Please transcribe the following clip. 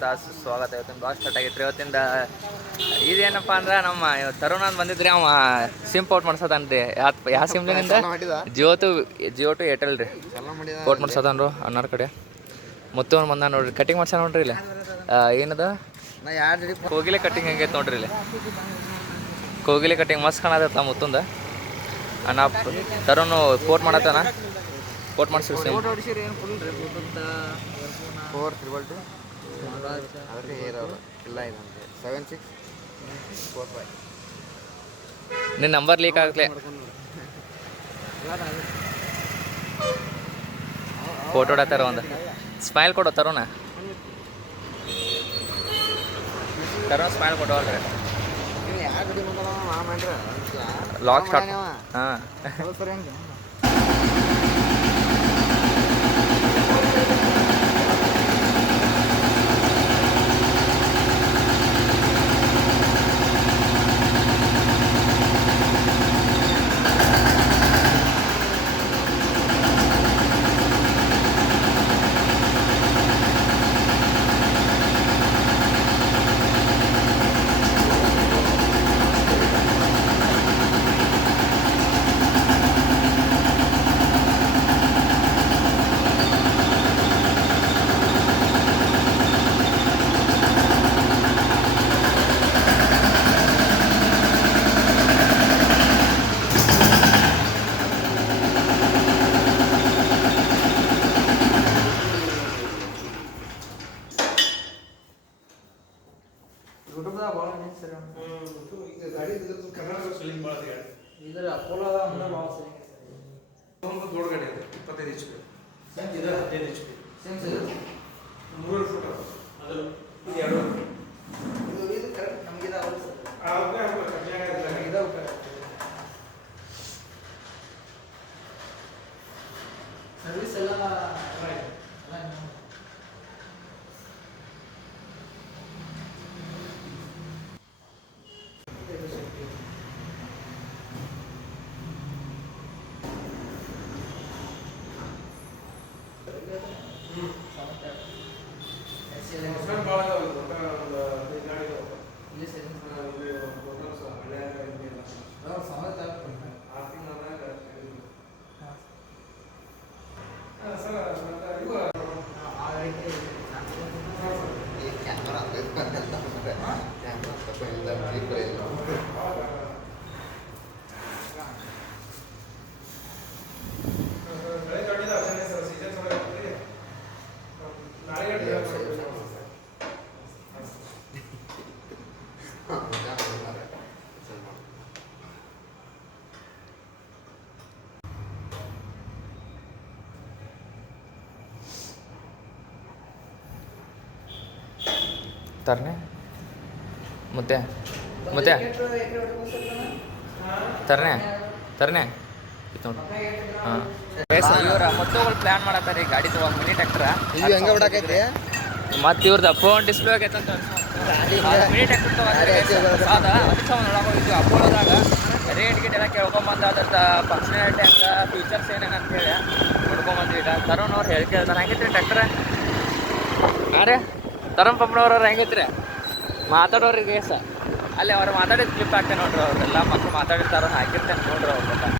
ತಾಸು ಸ್ವಾಗತ. ಇವತ್ತಿನ ಬ್ಲಾಗ್ ಸ್ಟಾರ್ಟ್ ಆಗೈತ್ರಿ. ಇವತ್ತಿಂದ ಇದೇನಪ್ಪ ಅಂದ್ರೆ ನಮ್ಮ ತರುಣ್ ಅಂತ ಬಂದಿದ್ರಿ. ಅವ ಸಿಮ್ ಪೋರ್ಟ್ ಮಾಡ್ಸೋದನ್ರಿ. ಯಾವ ಸಿಮ್ಲಿನಿಂದ Jio to Airtel re port ಮಾಡ್ಸೋದನ್ರು ಅನ್ನಾರ ಕಡೆ. ಮುತ್ತು ಬಂದ ನೋಡ್ರಿ, ಕಟಿಂಗ್ ಮಾಡ್ಸ ನೋಡ್ರಿ. ಇಲ್ಲಿ ಏನದ ಕೋಗಿಲೆ ಕಟಿಂಗ್ ಹೆಂಗೈತೆ ನೋಡ್ರಿ. ಇಲ್ಲಿ ಕೋಗಿಲೆ ಕಟಿಂಗ್ ಮಸ್ತ್ ಕಾಣತೈತಲ್ಲ ಮುತ್ತುಂದ. ಅಣ್ಣ ತರುಣ್ ಪೋರ್ಟ್ ಮಾಡತ್ತಾನ. ಪೋರ್ಟ್ ಮಾಡ್ಸಿರಿ ಸಿಮ್. ನಿನ್ನ ನಂಬರ್ ಲೀಕ್ ಆಗಲಿ. ಫೋಟೋ ಹೊಡತ್ತಾರ. ಒಂದು ಸ್ಮೈಲ್ ಕೊಡು ತರುಣ. ಸ್ಮೈಲ್ ಕೊಟ್ಟು ಅಲ್ರಿ. Lock start. ಹಾಂ ಸರ್ವಿಸ್ ಎಲ್ಲ ತರ್ನೆ ಮುದ್ದೆ ಮುದ್ದೆ ತರ್ನೆ ಇತ್ತು ನೋಡಿ. ಹಾಂ ಇವ್ರ ಮೊತ್ತಗಳು ಪ್ಲ್ಯಾನ್ ಮಾಡತ್ತಾರೆ ಈ ಗಾಡಿ ತೊಗೊಂಡು ಮಿನಿ ಟ್ಯಾಕ್ಟ್ರ. ಮತ್ತು ಇವ್ರದ್ದು ಫೋನ್ ಡಿಸ್ಪ್ಲೇ ಆಗೈತೆ ಅಂತ ಮಿನಿ ಟ್ಯಾಕ್ಟರ್ ತೊಗೊಂಡು ಅಪ್ಪೋದಾಗ ರೇಟ್ ಗಿಟ್ ಎಲ್ಲ ಕೇಳ್ಕೊಂಬಂದು ಅದ್ರದ್ದು ಫಂಕ್ಷನಾಲಿಟಿ ಅಂತ ಫೀಚರ್ಸ್ ಏನೇನು ಅಂತೇಳಿ ನೋಡ್ಕೊಂಬಂದ್ವಿ. ಈಗ ತರುಣ್ ಅವ್ರು ಹೇಳ್ತಾರೆ ಹೆಂಗೈತ್ರಿ ಟ್ಯಾಕ್ಟ್ರ. ಹಾಂ ರೀ ತರುಣ್ ಪಂಪ್ನವ್ರವ್ರು ಹೆಂಗೈತ್ರಿ ಮಾತಾಡೋರಿಗೆ ಅಲ್ಲಿ ಅವ್ರು ಮಾತಾಡಿದ ಕ್ಲಿಪ್ ಹಾಕ್ತೇನೆ ನೋಡ್ರಿ. ಅವ್ರೆಲ್ಲ ಮಕ್ಕಳು ಮಾತಾಡಿರ್ತಾರ ಹಾಕಿರ್ತೇನೆ ನೋಡ್ರಿ ಅವ್ರೆಲ್ಲ.